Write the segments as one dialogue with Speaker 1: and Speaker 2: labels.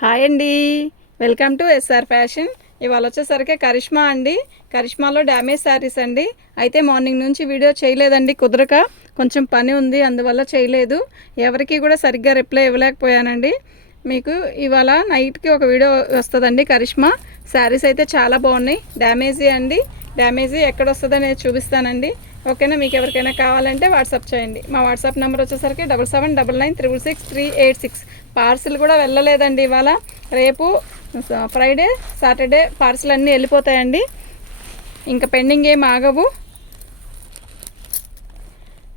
Speaker 1: Hi అండి. Welcome to SR fashion. ఇవాళ వచ్చేసరికి కరిష్మా అండి. కరిష్మాలో డ్యామేజ్ శారీస్ అండి. అయితే మార్నింగ్ నుంచి వీడియో చేయలేదండి కుదరక. కొంచెం పని ఉంది అందువల్ల చేయలేదు. ఎవరికి కూడా సరిగ్గా రిప్లై ఇవ్వలేకపోయానండి. మీకు ఇవాళ నైట్కి ఒక వీడియో వస్తుందండి కరిష్మా. శారీస్ అయితే చాలా బాగున్నాయి. డ్యామేజీ అండి. డ్యామేజీ ఎక్కడ వస్తుందో నేను చూపిస్తానండి. ఓకేనా? మీకు ఎవరికైనా కావాలంటే వాట్సాప్ చేయండి. మా వాట్సాప్ నెంబర్ వచ్చేసరికి double seven double nine triple six three eight six. Parcel కూడా వెళ్ళలేదండి ఇవాళ. రేపు ఫ్రైడే సాటర్డే పార్సిల్ అన్నీ వెళ్ళిపోతాయండి. ఇంకా పెండింగ్ ఏం ఆగవు.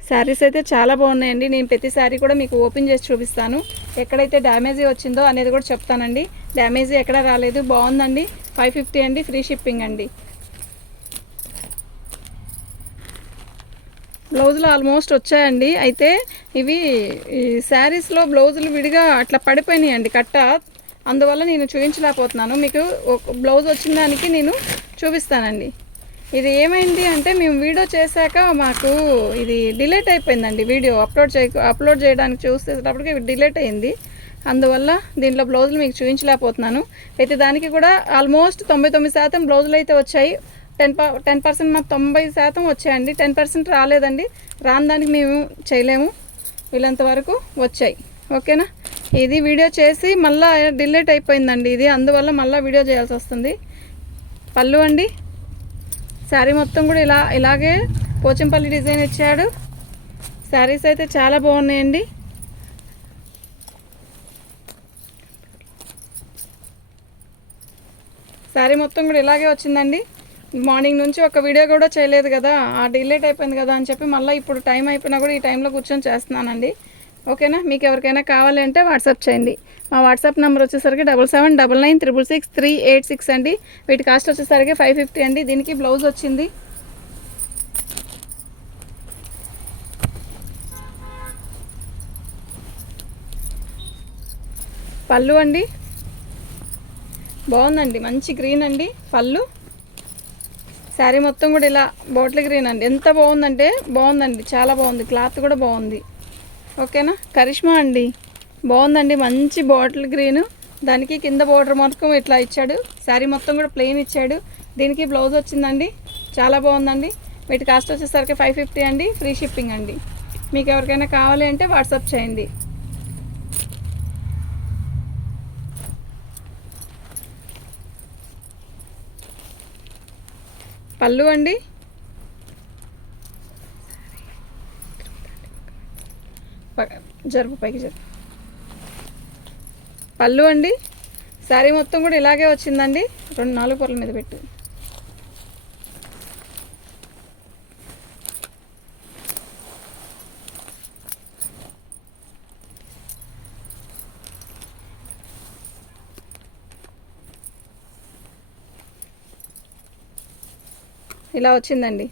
Speaker 1: శారీస్ అయితే చాలా బాగున్నాయండి. నేను ప్రతి శారీ కూడా మీకు ఓపెన్ చేసి చూపిస్తాను. ఎక్కడైతే డ్యామేజీ వచ్చిందో అనేది కూడా చెప్తానండి. డ్యామేజీ ఎక్కడ రాలేదు. బాగుందండి. ఫైవ్ ఫిఫ్టీ అండి. ఫ్రీ షిప్పింగ్ అండి. బ్లౌజులు ఆల్మోస్ట్ వచ్చాయండి. అయితే ఇవి ఈ శారీస్లో బ్లౌజులు విడిగా అట్లా పడిపోయినాయి అండి కట్ట. అందువల్ల నేను చూపించలేకపోతున్నాను. మీకు ఒక బ్లౌజ్ వచ్చిన దానికి నేను చూపిస్తానండి. ఇది ఏమైంది అంటే మేము వీడియో చేశాక మాకు ఇది డిలేట్ అయిపోయిందండి వీడియో. అప్లోడ్ చేయ అప్లోడ్ చేయడానికి చూసేటప్పటికి డిలేట్ అయింది. అందువల్ల దీంట్లో బ్లౌజులు మీకు చూపించలేకపోతున్నాను. అయితే దానికి కూడా ఆల్మోస్ట్ తొంభై తొమ్మిది శాతం బ్లౌజులు అయితే వచ్చాయి. టెన్ టెన్ పర్సెంట్ మాకు తొంభై శాతం వచ్చాయండి. టెన్ పర్సెంట్ రాలేదండి. రాని దానికి మేము చేయలేము. వీళ్ళంత వరకు వచ్చాయి. ఓకేనా? ఇది వీడియో చేసి మళ్ళీ డిలేట్ అయిపోయిందండి ఇది. అందువల్ల మళ్ళీ వీడియో చేయాల్సి వస్తుంది. పళ్ళు అండి. శారీ మొత్తం కూడా ఇలా ఇలాగే పోచంపల్లి డిజైన్ ఇచ్చాడు. శారీస్ అయితే చాలా బాగున్నాయండి. శారీ మొత్తం కూడా ఇలాగే వచ్చిందండి. మార్నింగ్ నుంచి ఒక వీడియో కూడా చేయలేదు కదా ఆ డిలేట్ అయిపోయింది కదా అని చెప్పి మళ్ళీ ఇప్పుడు టైం అయిపోయినా కూడా ఈ టైంలో కూర్చొని చేస్తున్నానండి. ఓకేనా? మీకు ఎవరికైనా కావాలి అంటే వాట్సాప్ చేయండి. మా వాట్సాప్ నెంబర్ వచ్చేసరికి double seven double nine triple six three eight six అండి. వీటి కాస్ట్ వచ్చేసరికి ఫైవ్ ఫిఫ్టీ అండి. దీనికి బ్లౌజ్ వచ్చింది. పళ్ళు అండి. బాగుందండి. మంచి గ్రీన్ అండి. పళ్ళు. శారీ మొత్తం కూడా ఇలా బాటిల్ గ్రీన్ అండి. ఎంత బాగుందంటే బాగుందండి. చాలా బాగుంది. క్లాత్ కూడా బాగుంది. ఓకేనా? కరిష్మా అండి. బాగుందండి. మంచి బాటిల్ గ్రీన్. దానికి కింద బోర్డర్ మొత్తం ఇట్లా ఇచ్చాడు. శారీ మొత్తం కూడా ప్లెయిన్ ఇచ్చాడు. దీనికి బ్లౌజ్ వచ్చిందండి. చాలా బాగుందండి. వీటి కాస్ట్ వచ్చేసరికి ఫైవ్ ఫిఫ్టీ అండి. ఫ్రీ షిప్పింగ్ అండి. మీకు ఎవరికైనా కావాలి అంటే వాట్సాప్ చేయండి. పళ్ళు అండి? జరుపు పైకి జరుపు. పళ్ళు అండి? శారీ మొత్తం కూడా ఇలాగే వచ్చిందండి. రెండు నాలుగు పొరల మీద పెట్టు. ఇలా వచ్చిందండి.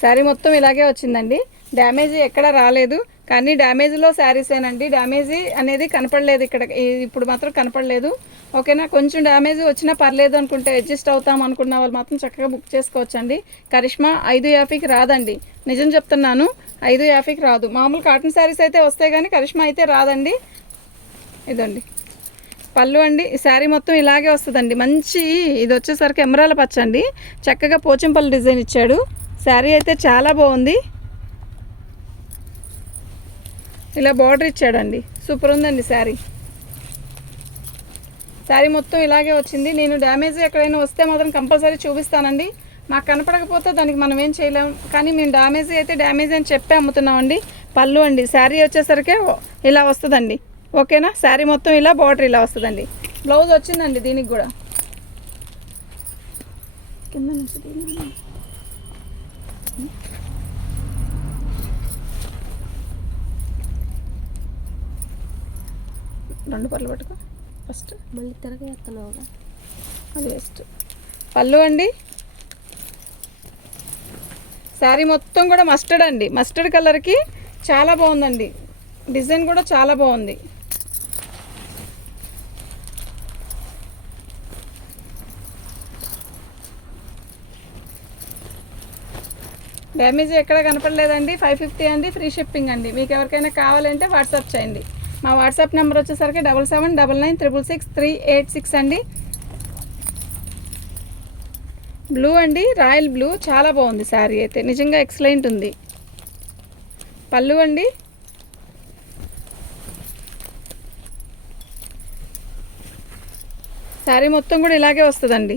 Speaker 1: శారీ మొత్తం ఇలాగే వచ్చిందండి. డ్యామేజ్ ఎక్కడ రాలేదు. కానీ డ్యామేజ్లో శారీసేనండి డ్యామేజీ అనేది కనపడలేదు ఇక్కడ. ఇప్పుడు మాత్రం కనపడలేదు. ఓకేనా? కొంచెం డ్యామేజ్ వచ్చినా పర్లేదు అనుకుంటే అడ్జస్ట్ అవుతాం అనుకున్న వాళ్ళు మాత్రం చక్కగా బుక్ చేసుకోవచ్చండి. కరిష్మా ఐదు యాభైకి రాదండి. నిజం చెప్తున్నాను ఐదు యాభైకి రాదు. మామూలు కాటన్ శారీస్ అయితే వస్తాయి కానీ కరిష్మా అయితే రాదండి. ఇదండి. పళ్ళు అండి. ఈ శారీ మొత్తం ఇలాగే వస్తుందండి. మంచి ఇది వచ్చేసరికి ఎమరాల పచ్చ అండి. చక్కగా పోచంపల్లి డిజైన్ ఇచ్చాడు. శారీ అయితే చాలా బాగుంది. ఇలా బార్డర్ ఇచ్చాడండి. సూపర్ ఉందండి శారీ. శారీ మొత్తం ఇలాగే వచ్చింది. నేను డ్యామేజ్ ఎక్కడైనా వస్తే మాత్రం కంపల్సరీ చూపిస్తానండి. మాకు కనపడకపోతే దానికి మనం ఏం చేయలేం. కానీ మేము డ్యామేజ్ అయితే డ్యామేజ్ అని చెప్పి అమ్ముతున్నామండి. పళ్ళు అండి. శారీ వచ్చేసరికి ఇలా వస్తుందండి. ఓకేనా? శారీ మొత్తం ఇలా బార్డర్ ఇలా వస్తుందండి. బ్లౌజ్ వచ్చిందండి దీనికి కూడా. కింద నుంచి. రెండు పళ్ళు పట్టుకో. ఫస్ట్
Speaker 2: మళ్ళీ తిరగేస్తున్నావుగా
Speaker 1: అది వేస్ట్ పళ్ళు అండి. శారీ మొత్తం కూడా మస్టర్డ్ అండి. మస్టర్డ్ కలర్కి చాలా బాగుందండి. డిజైన్ కూడా చాలా బాగుంది. డ్యామేజ్ ఎక్కడ కనపడలేదండి. ఫైవ్ ఫిఫ్టీ అండి ఫ్రీ షిప్పింగ్ అండి. మీకు ఎవరికైనా కావాలంటే వాట్సాప్ చేయండి. మా వాట్సాప్ నెంబర్ వచ్చేసరికి double seven double nine triple six three eight six అండి. బ్లూ అండి రాయల్ బ్లూ చాలా బాగుంది శారీ అయితే. నిజంగా ఎక్సలెంట్ ఉంది. పళ్ళు అండి. శారీ మొత్తం కూడా ఇలాగే వస్తుందండి.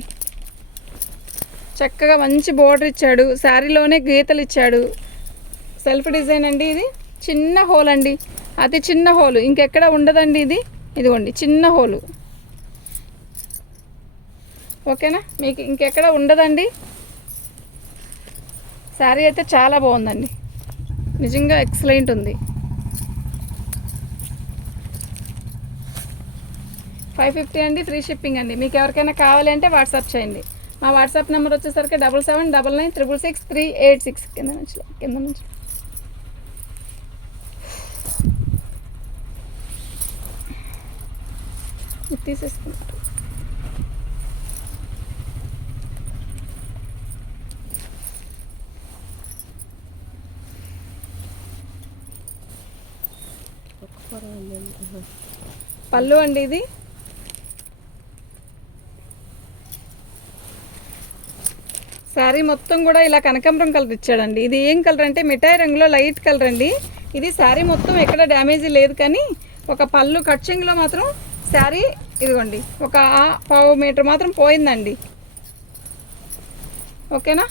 Speaker 1: చక్కగా మంచి బోర్డర్ ఇచ్చాడు. శారీలోనే గీతలు ఇచ్చాడు. సెల్ఫ్ డిజైన్ అండి ఇది. చిన్న హోల్ అండి. అతి చిన్న హోలు ఇంకెక్కడ ఉండదండి ఇది? ఇదిగోండి చిన్న హోలు ఓకేనా మీకు ఇంకెక్కడ ఉండదండి? శారీ అయితే చాలా బాగుందండి. నిజంగా ఎక్సలెంట్ ఉంది. ఫైవ్ ఫిఫ్టీ అండి ఫ్రీ షిప్పింగ్ అండి. మీకు ఎవరికైనా కావాలి అంటే వాట్సాప్ చేయండి. మా వాట్సాప్ నెంబర్ వచ్చేసరికి double seven double nine triple six three eight six కింద నుంచి కింద నుంచి. తీసేసుకున్నారు పళ్ళు అండి ఇది. శారీ మొత్తం కూడా ఇలా కనకాంబరం కలర్ ఇచ్చాడండి. ఇది ఏం కలర్ అంటే మిఠాయి రంగులో లైట్ కలర్ అండి. ఇది శారీ మొత్తం ఎక్కడ డ్యామేజ్ లేదు కానీ ఒక పళ్ళు కట్చింగ్లో మాత్రం శారీ ఇదిగోండి. ఒక పావు మీటర్ మాత్రం పోయిందండి. ఓకేనా?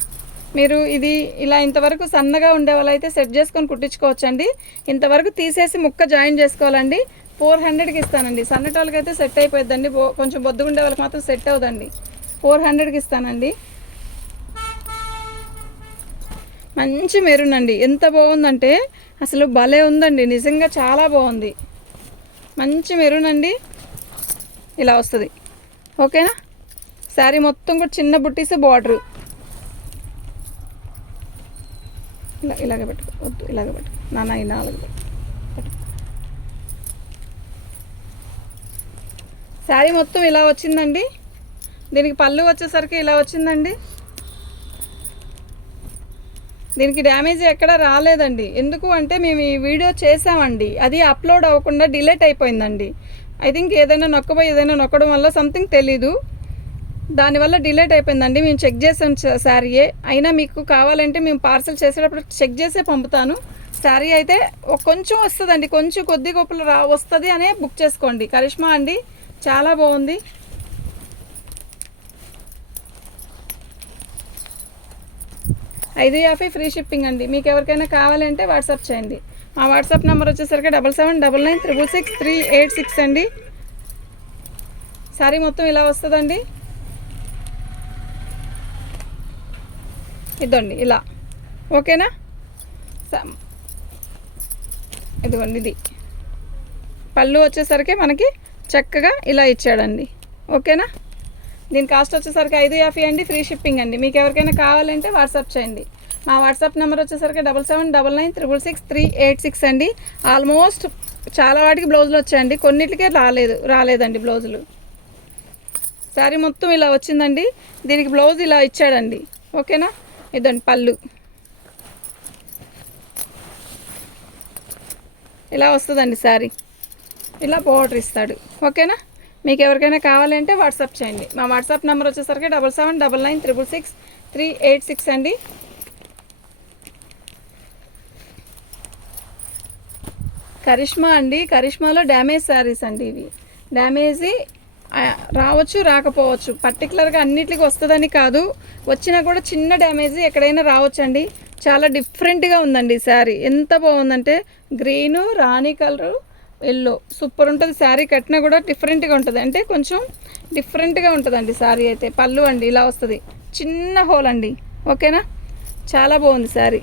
Speaker 1: మీరు ఇది ఇలా ఇంతవరకు సన్నగా ఉండే వాళ్ళైతే సెట్ చేసుకొని కుట్టించుకోవచ్చండి. ఇంతవరకు తీసేసి ముక్క జాయిన్ చేసుకోవాలండి. ఫోర్ హండ్రెడ్కి ఇస్తానండి. సన్నటి వాళ్ళకైతే అయితే సెట్ అయిపోద్దండి కొంచెం బొద్దుగా ఉండే వాళ్ళకి మాత్రం సెట్ అవుదండి ఫోర్ హండ్రెడ్కి ఇస్తానండి. మంచి మెరూన్ అండి ఎంత బాగుందంటే అసలు భలే ఉందండి. నిజంగా చాలా బాగుంది. మంచి మెరూన్ అండి ఇలా వస్తుంది. ఓకేనా? శారీ మొత్తం కూడా చిన్న బుట్టీస్ బార్డరు. ఇలా ఇలాగ పెట్టుకో. వద్దు ఇలాగ పెట్టుకో. నాన్న ఈ నాలుగు శారీ మొత్తం ఇలా వచ్చిందండి. దీనికి పళ్ళు వచ్చేసరికి ఇలా వచ్చిందండి. దీనికి డ్యామేజ్ ఎక్కడ రాలేదండి. ఎందుకు అంటే మేము ఈ వీడియో చేసామండి. అది అప్లోడ్ అవ్వకుండా డిలేట్ అయిపోయిందండి. ఐ థింక్ ఏదైనా నొక్కబోయి ఏదైనా నొక్కడం వల్ల సంథింగ్ తెలీదు. దానివల్ల డిలేట్ అయిపోయిందండి. మేము చెక్ చేసాం శారీయే అయినా మీకు కావాలంటే మేము పార్సల్ చేసేటప్పుడు చెక్ చేసే పంపుతాను. శారీ అయితే కొంచెం వస్తుందండి. కొంచెం కొద్ది గొప్పలు రా వస్తుంది అనే బుక్ చేసుకోండి. కరిష్మా అండి చాలా బాగుంది. ఐదు యాభై ఫ్రీ షిప్పింగ్ అండి. మీకు ఎవరికైనా కావాలంటే వాట్సాప్ చేయండి. మా వాట్సాప్ నెంబర్ వచ్చేసరికి double seven double nine triple six three eight six అండి. శారీ మొత్తం ఇలా వస్తుందండి. ఇదండి ఇలా. ఓకేనా? స- ఇదిగోండి ఇది. పళ్ళు వచ్చేసరికి మనకి చక్కగా ఇలా ఇచ్చాడండి. ఓకేనా? దీని కాస్ట్ వచ్చేసరికి ఐదు యాభై అండి ఫ్రీ షిప్పింగ్ అండి. మీకు ఎవరికైనా కావాలంటే వాట్సాప్ చేయండి. మా వాట్సాప్ నెంబర్ వచ్చేసరికి double seven double nine triple six three eight six అండి. ఆల్మోస్ట్ చాలా వాటికి బ్లౌజులు వచ్చాయండి. కొన్నిటికే రాలేదు రాలేదండి బ్లౌజులు. శారీ మొత్తం ఇలా వచ్చిందండి. దీనికి బ్లౌజ్ ఇలా ఇచ్చాడండి. ఓకేనా? ఇదండి పళ్ళు. ఇలా వస్తుందండి శారీ ఇలా బోర్డర్ ఇస్తాడు. ఓకేనా? మీకు ఎవరికైనా కావాలంటే వాట్సాప్ చేయండి. మా వాట్సాప్ నెంబర్ వచ్చేసరికి double seven double nine triple six three eight six అండి. కరిష్మా అండి. కరిష్మాలో డ్యామేజ్ శారీస్ అండి ఇవి. డ్యామేజీ రావచ్చు రాకపోవచ్చు. పర్టికులర్గా అన్నిటికి వస్తుందని కాదు. వచ్చినా కూడా చిన్న డ్యామేజ్ ఎక్కడైనా రావచ్చు అండి చాలా డిఫరెంట్గా ఉందండి ఈ శారీ. ఎంత బాగుందంటే గ్రీను రాణి కలరు ఎల్లో. సూపర్ ఉంటుంది. శారీ కట్టినా కూడా డిఫరెంట్గా ఉంటుంది. అంటే కొంచెం డిఫరెంట్గా ఉంటుందండి శారీ అయితే. పళ్ళు అండి ఇలా వస్తుంది. చిన్న హోల్ అండి. ఓకేనా చాలా బాగుంది శారీ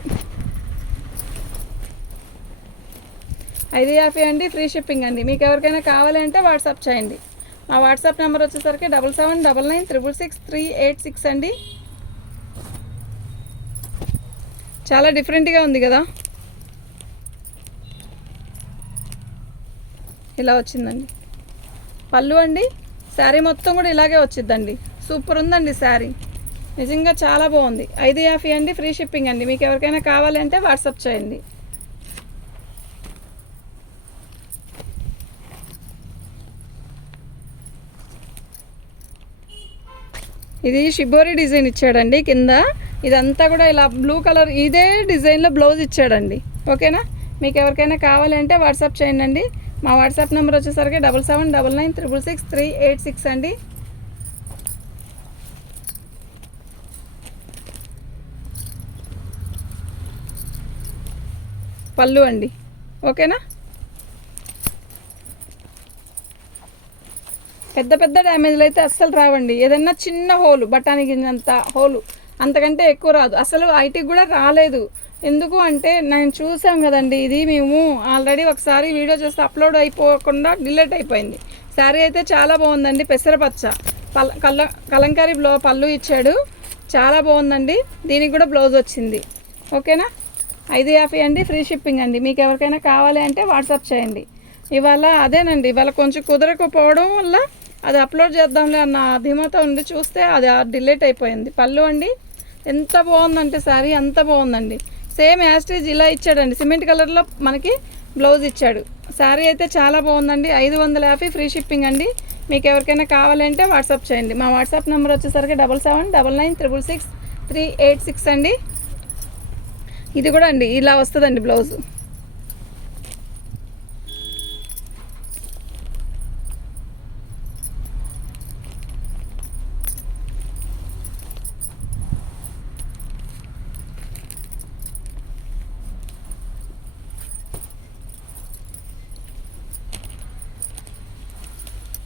Speaker 1: ఐదు యాభై అండి ఫ్రీ షిప్పింగ్ అండి. మీకు ఎవరికైనా కావాలంటే వాట్సాప్ చేయండి. మా వాట్సాప్ నెంబర్ వచ్చేసరికి double seven double nine triple six three eight six అండి. చాలా డిఫరెంట్గా ఉంది కదా? ఇలా వచ్చిందండి. పళ్ళు అండి శారీ మొత్తం కూడా ఇలాగే వచ్చిద్దండి. సూపర్ ఉందండి శారీ. నిజంగా చాలా బాగుంది. ఐదు యాఫీ అండి ఫ్రీ షిప్పింగ్ అండి. మీకు ఎవరికైనా కావాలంటే వాట్సాప్ చేయండి. ఇది షిబోరి డిజైన్ ఇచ్చాడండి కింద. ఇదంతా కూడా ఇలా బ్లూ కలర్ ఇదే డిజైన్లో బ్లౌజ్ ఇచ్చాడండి. ఓకేనా? మీకు ఎవరికైనా కావాలంటే వాట్సాప్ చేయండి. మా వాట్సాప్ నెంబర్ వచ్చేసరికి double seven double nine triple six three eight six అండి. పళ్ళు అండి. ఓకేనా? పెద్ద పెద్ద డ్యామేజ్లు అయితే అస్సలు రావండి. ఏదన్నా చిన్న హోలు బఠానీ గింజంత హోలు అంతకంటే ఎక్కువ రాదు. అసలు ఐటీకి కూడా రాలేదు. ఎందుకు అంటే నేను చూసాం కదండి ఇది మేము ఆల్రెడీ ఒకసారి వీడియో చేస్తే అప్లోడ్ అయిపోకుండా డిలీట్ అయిపోయింది. శారీ అయితే చాలా బాగుందండి పెసరపచ్చ. పల్ కల్ల కలంకారీ బ్లౌ పళ్ళు ఇచ్చాడు చాలా బాగుందండి. దీనికి కూడా బ్లౌజ్ వచ్చింది. ఓకేనా? ఐదు యాభై అండి ఫ్రీ షిప్పింగ్ అండి. మీకు ఎవరికైనా కావాలి అంటే వాట్సాప్ చేయండి. ఇవాళ అదేనండి ఇవాళ కొంచెం కుదరకపోవడం వల్ల అది అప్లోడ్ చేద్దాంలే అన్న ధీమాతో ఉండి చూస్తే అది డిలీట్ అయిపోయింది. పళ్ళు అండి ఎంత బాగుందంటే శారీ అంత బాగుందండి. సేమ్ యాస్టేజ్ ఇలా ఇచ్చాడండి. సిమెంట్ కలర్లో మనకి బ్లౌజ్ ఇచ్చాడు. శారీ అయితే చాలా బాగుందండి. ఐదు వందల యాభై ఫ్రీ షిప్పింగ్ అండి. మీకు ఎవరికైనా కావాలంటే వాట్సాప్ చేయండి. మా వాట్సాప్ నెంబర్ వచ్చేసరికి double seven double nine triple six three eight six అండి. ఇది కూడా అండి. ఇలా వస్తుందండి బ్లౌజ్.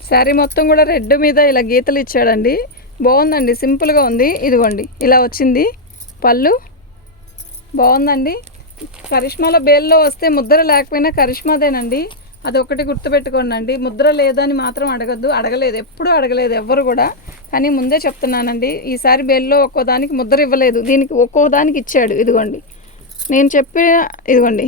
Speaker 1: శారీ మొత్తం కూడా రెడ్ మీద ఇలా గీతలు ఇచ్చాడండి. బాగుందండి సింపుల్గా ఉంది. ఇదిగోండి ఇలా వచ్చింది పళ్ళు. బాగుందండి. కరిష్మాలో బేల్లో వస్తే ముద్ర లేకపోయినా కరిష్మాదేనండి. అది ఒకటి గుర్తుపెట్టుకోండి అండి ముద్ర లేదని మాత్రం అడగద్దు. అడగలేదు ఎప్పుడూ అడగలేదు ఎవ్వరు కూడా. కానీ ముందే చెప్తున్నానండి ఈసారి బేల్లో ఒక్కో దానికి ముద్ర ఇవ్వలేదు. దీనికి ఒక్కో దానికి ఇచ్చాడు. ఇదిగోండి నేను చెప్పిన ఇదిగోండి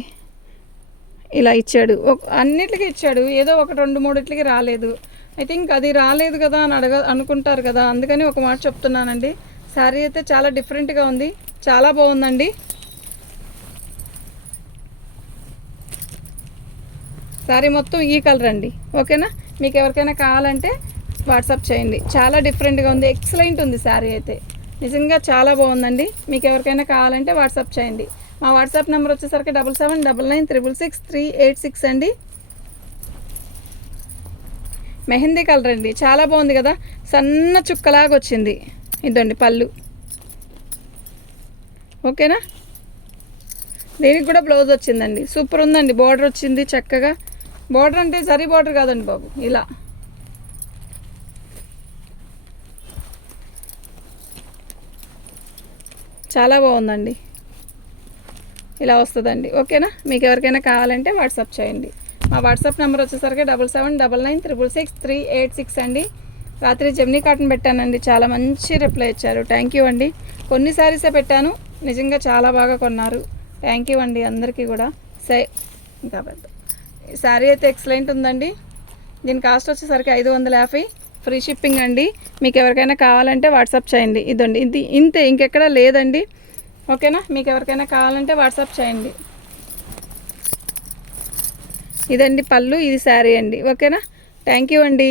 Speaker 1: ఇలా ఇచ్చాడు. అన్నిటికీ ఇచ్చాడు. ఏదో ఒక రెండు మూడిట్లకి రాలేదు. ఐ థింక్ అది రాలేదు కదా అని అడగ అనుకుంటారు కదా. అందుకని ఒక మాట చెప్తున్నానండి. శారీ అయితే చాలా డిఫరెంట్గా ఉంది. చాలా బాగుందండి. శారీ మొత్తం ఈ కలర్ అండి. ఓకేనా? మీకు ఎవరికైనా కావాలంటే వాట్సాప్ చేయండి. చాలా డిఫరెంట్గా ఉంది. ఎక్సలెంట్ ఉంది శారీ అయితే. నిజంగా చాలా బాగుందండి. మీకు ఎవరికైనా కావాలంటే వాట్సాప్ చేయండి. మా వాట్సాప్ నెంబర్ వచ్చేసరికి double seven double nine triple six three eight six అండి. మెహందీ కలర్ అండి. చాలా బాగుంది కదా? సన్న చుక్కలాగా వచ్చింది. ఇదండి పళ్ళు. ఓకేనా? దీనికి కూడా బ్లౌజ్ వచ్చిందండి. సూపర్ ఉందండి. బార్డర్ వచ్చింది చక్కగా. బార్డర్ అంటే సరి బార్డర్ కాదండి బాబు. ఇలా. చాలా బాగుందండి. ఇలా వస్తుందండి. ఓకేనా? మీకు ఎవరికైనా కావాలంటే వాట్సాప్ చేయండి. మా వాట్సాప్ నెంబర్ వచ్చేసరికి double seven double nine triple six three eight six అండి. రాత్రి జెమ్నీ కాటన్ పెట్టానండి. చాలా మంచి రిప్లై ఇచ్చారు. థ్యాంక్ యూ అండి. కొన్ని శారీసే పెట్టాను. నిజంగా చాలా బాగా కొన్నారు. థ్యాంక్ యూ అండి అందరికీ కూడా. సే ఇంకా పెద్ద. ఈ శారీ అయితే ఎక్సలెంట్ ఉందండి. దీని కాస్ట్ వచ్చేసరికి ఐదు వందల యాభై. ఫ్రీ షిప్పింగ్ అండి. మీకు ఎవరికైనా కావాలంటే వాట్సాప్ చేయండి. ఇదండి. ఇది ఇంతే. ఇంకెక్కడ లేదండి. ఓకేనా? మీకు ఎవరికైనా కావాలంటే వాట్సాప్ చేయండి. ఇదండి పళ్ళు ఇది శారీ అండి. ఓకేనా? థ్యాంక్ యూ అండి.